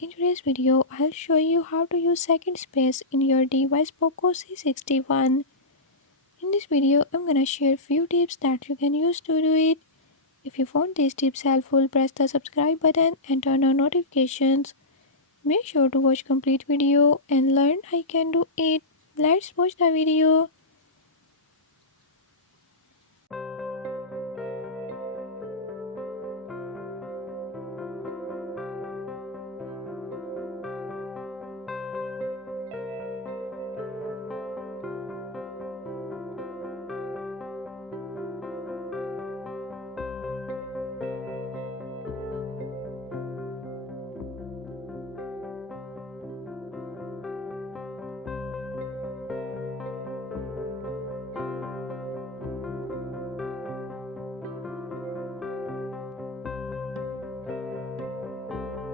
In today's video, I'll show you how to use second space in your device Poco C61. In this video, I'm gonna share few tips that you can use to do it. If you found these tips helpful, press the subscribe button and turn on notifications. Make sure to watch complete video and learn how you can do it. Let's watch the video.